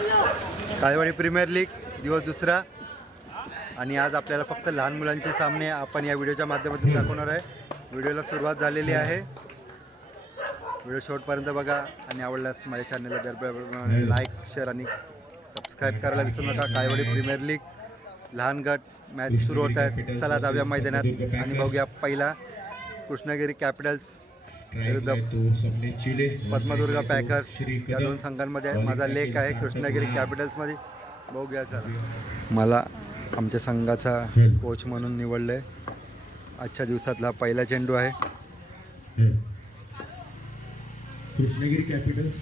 कालवाडी premier league दिवस दुसरा. आणि आज आपल्याला फक्त लहान मुलांचे सामने आपण या व्हिडिओच्या माध्यमातून दाखवणार आहे. व्हिडिओला सुरुवात झालेली आहे. व्हिडिओ शॉर्टपर्यंत बघा आणि आवडल्यास माझ्या चॅनलला दर लाईक शेअर आणि सबस्क्राईब करायला विसरू नका. काळेवाडी प्रीमियर लीग लहान गट मॅच सुरू होत आहेत. चला जाऊया मैदानात आणि बघूया पहिला कृष्णगिरी कॅपिटल्स विरुद्ध पद्मदुर्गा पॅकर्स या दोन संघांमध्ये माझा लेख आहे कृष्णगिरी कॅपिटल्समध्ये बघूया सर मला आमच्या संघाचा कोच म्हणून निवडलं आहे आजच्या दिवसातला पहिला चेंडू आहे. कृष्णगिरी कॅपिटल्स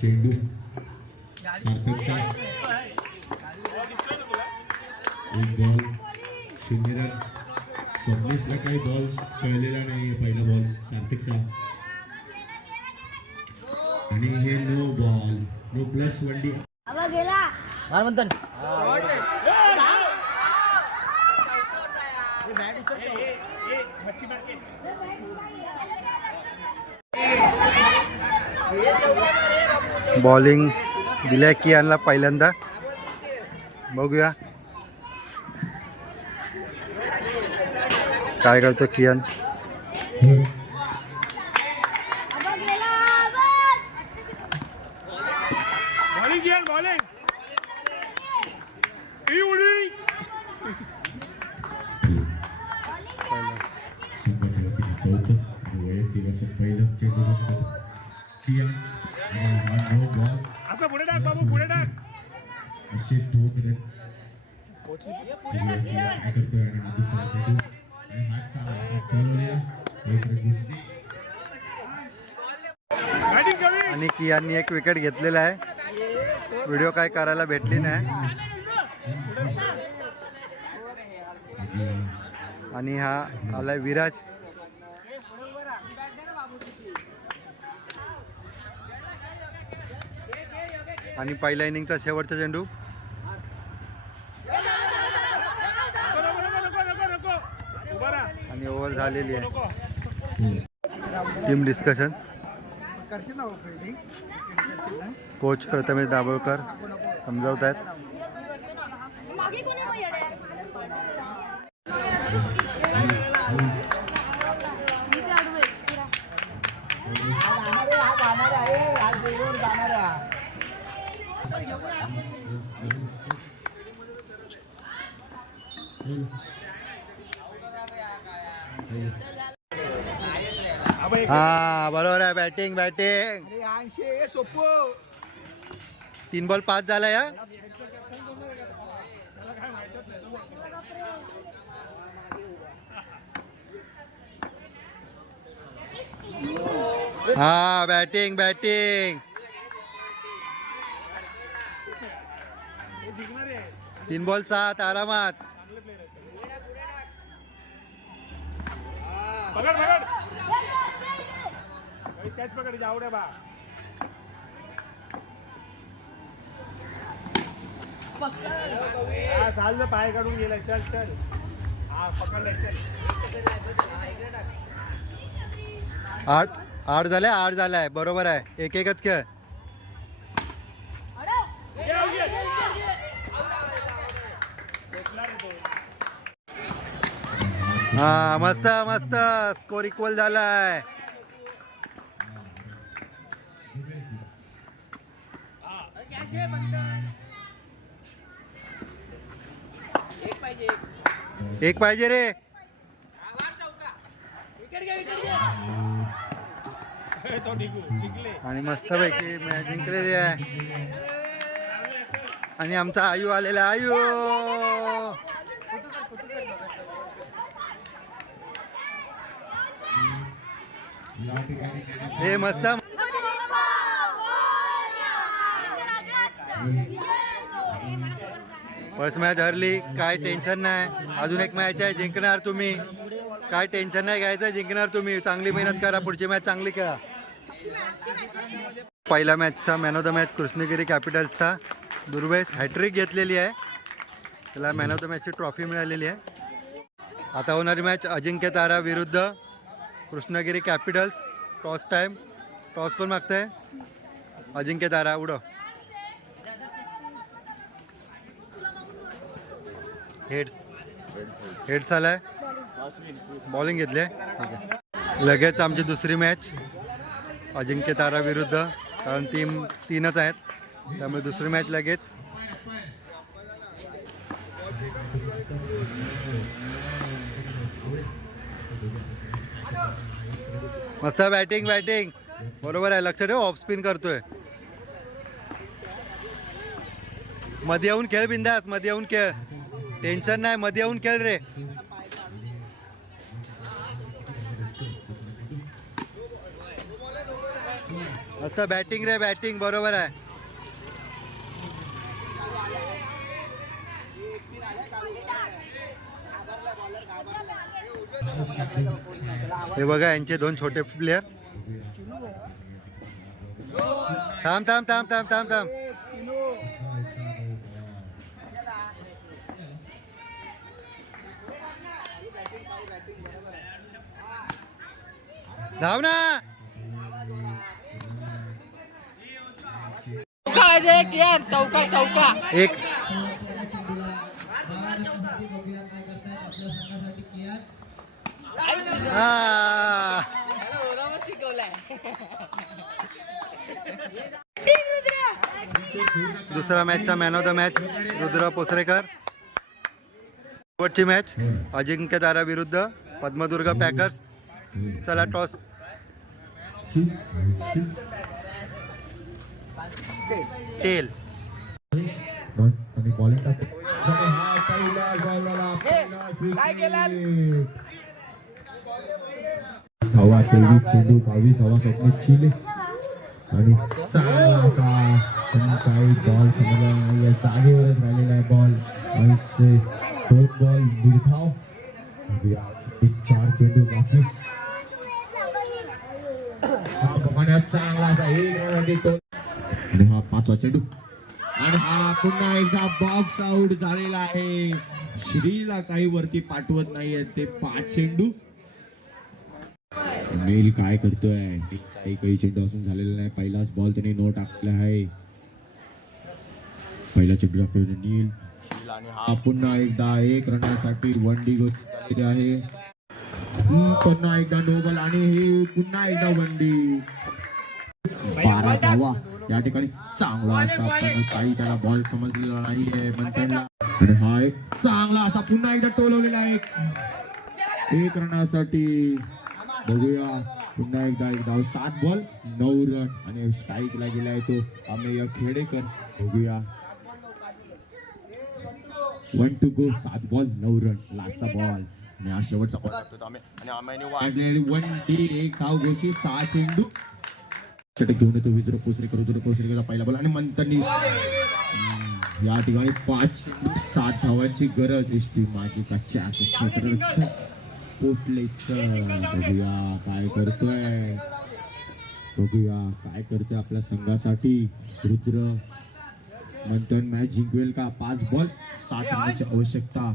चेंडू. स्वप्नेशला काही बॉल कळलेला नाही पहिला बॉल सार्थक साथ. आणि हे no ball no plus one D bowling दिल्या कियानला पहिल्यांदा. बघूया. काय करतो कियान? असं हा पुढे टाक बाबू पुढे टाक असे दोन रन काय करतोय आणि हा दुसरा चेंडू आणि हात चांगला पळवलेला एक रन घेतली बॅटिंग कमी आणि कियाननी एक विकेट घेतलेला आहे. व्हिडिओ काय करायला भेटली नाही. आणि हा आलाय विराज. आणि पहिल्या इनिंगचा शेवटचा चेंडू आणि ओव्हर झालेली आहे. Team discussion coach Prathamesh Dabholkar समजावत आहेत हा. बरोबर आहे बॅटिंग बॅटिंग तीन बॉल पाच झाला या हा बॅटिंग बॅटिंग तीन बॉल सात आरामात. पकड पकड जाऊ बा. हा चाललं पाय काढून गेलाय चल चल. हा पकडलाय चल. आठ आठ झाल्या आठ झालाय. बरोबर आहे. एक एकच खेळ. हा मस्त मस्त. स्कोर इक्वल झालाय. एक पाहिजे रे. तो निघू जिंकले आणि मस्त पैकी मॅच जिंकलेली आहे. आणि आमचा आयु आलेला. आयु. हे मस्त फर्स्ट मॅच हरली काय टेन्शन नाही. अजून एक मॅच आहे जिंकणार तुम्ही. काय टेन्शन नाही घ्यायचं जिंकणार तुम्ही. चांगली मेहनत करा पुढची मॅच चांगली खेळा. पहिल्या मॅचचा man of the match Krishnagiri कॅपिटल्सचा Durvesh hat trick घेतलेली आहे. त्याला मॅन ऑफ द मॅचची ट्रॉफी मिळालेली आहे. आता होणारी मॅच अजिंक्य तारा विरुद्ध Krishnagiri Capitals toss time toss कोण मागतंय? अजिंक्य तारा. उडव. हेड्स हेड्स आलाय. बॉलिंग घेतले लगेच आमची दुसरी मॅच अजिंक्य तारा विरुद्ध कारण टीम तीनच आहेत. त्यामुळे दुसरी मॅच लगेच. मस्त बॅटिंग बॅटिंग बरोबर आहे. लक्ष ठेव ऑफ स्पिन करतोय. मध्ये येऊन खेळ बिंदास. मध्ये येऊन खेळ. टेन्शन नाही मध्ये येऊन खेळ रे. मस्त बॅटिंग रे बॅटिंग बरोबर आहे. हे बघा यांचे दोन छोटे प्लेयर थांब थांब थांब थांब थांब थांब. धाव ना चौका चौका. एक. दुसरा मॅचचा man of the match Rudra Posarekar. शेवटची मॅच अजिंक्य तारा विरुद्ध पद्मदुर्ग पॅकर्स चला टॉस तेल. आणि बॉलिंग हा तेवीस चेंडू बावीस स्वप्न चिले आणि काही बॉल समजला नाही जागेवरच राहिलेला आहे बॉल आणि दोन बॉल चार चेंडू बाकी हा बघण्यात चांगला असा एक run आणि हा पाचवा चेंडू. आणि हा पुन्हा एकदा बॉक्स आउट झालेला आहे. श्रीला काही वरती पाठवत नाहीये ते पाच चेंडू. मेल काय करतोय? काही काही चेंडू असून झालेला नाही. पहिलाच बॉल त्याने नो टाकला आहे. पहिला चेंडू आपल्याला नील. आणि हा पुन्हा एकदा एक रनासाठी वन डी गोष्टी झालेली आहे. पुन्हा एकदा नो बॉल आणि हे पुन्हा एकदा डी बारा धावा. या ठिकाणी चांगला असा काही त्याला बॉल समजलेला नाहीये मंथनला आणि हा एक चांगला असा पुन्हा एकदा टोलवलेला एक एक रनासाठी बघूया. पुन्हा एकदा एक धाव. सात बॉल नऊ रन आणि स्ट्राईकला गेलाय तो अमेय खेडेकर. बघूया. वन टू गो सात बॉल नऊ रन लास्टचा बॉल आणि हा शेवटचा वन डी एक धाव घोषित सहा चेंडू. चटक घेऊन येतो पहिला बॉल आणि या ठिकाणी पाच सात धावांची गरज. एस टी माझी कच्च्या असं बघूया काय करतोय. बघूया काय करतोय आपल्या संघासाठी. रुद्र मंथन मॅच जिंकवेल का? पाच बॉल सात आवश्यकता.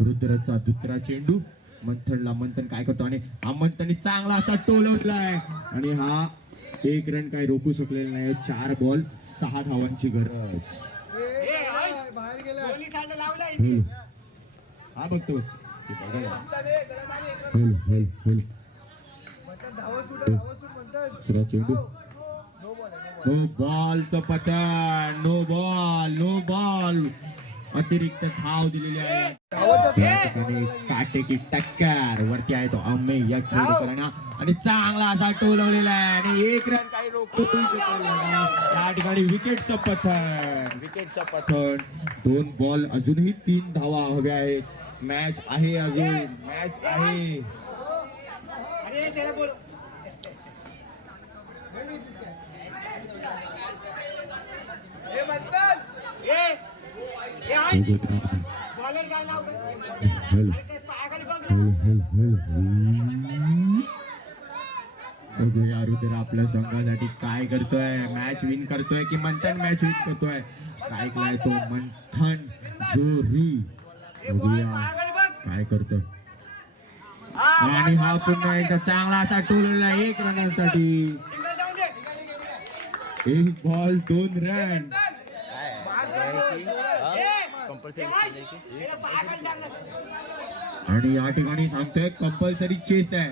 रुद्रचा दुसरा चेंडू. मंथनला मंथन काय करतो आणि हा मंथननी चांगला असा टोलवलाय आणि हा एक रन काय रोखू शकलेला नाही. चार बॉल सहा धावांची गरज. हा बघतो चेंडू. नो बॉलचं पतन नो बॉल नो बॉल अतिरिक्त धाव दिलेली आहे. ठिकाणी काटेकी टक्कर. वरती आहे तो अम्मे या आणि चांगला असा टोलवलेला आहे. आणि एक रन काही रोखू शकलेला नाही. या ठिकाणी विकेटचं पतन विकेटचं पतन दोन बॉल अजूनही तीन धावा हव्या आहेत. मॅच आहे अजून. मॅच आहे अरे त्याला बोल हे म्हणतात हे हे आहे बॉलर काय नाव हेल पागल बघ हेल हेल हेल बघूया रुद्र आपल्या संघासाठी काय करतोय मॅच विन करतोय की मंथन मॅच विन करतोय काय? तो मंथन जोरी काय करतोय आणि हा पुन्हा एकदा चांगला असा टोलला एक रनासाठी एक बॉल दोन रन आणि या ठिकाणी सांगतोय कंपल्सरी चेस आहे.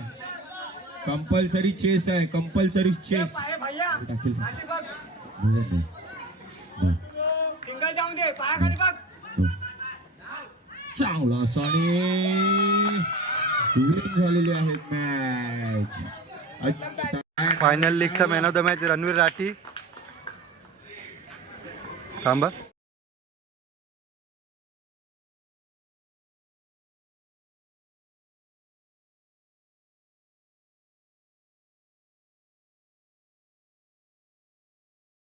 कंपल्सरी चेस आहे कंपल्सरी चेस टाकेल खाली बघ. सिंगल जाऊन दे पायाखाली बघ. चांगला असा आणि झालेली आहे match final लीगचा man of the match Ranveer Rathi. थांबा.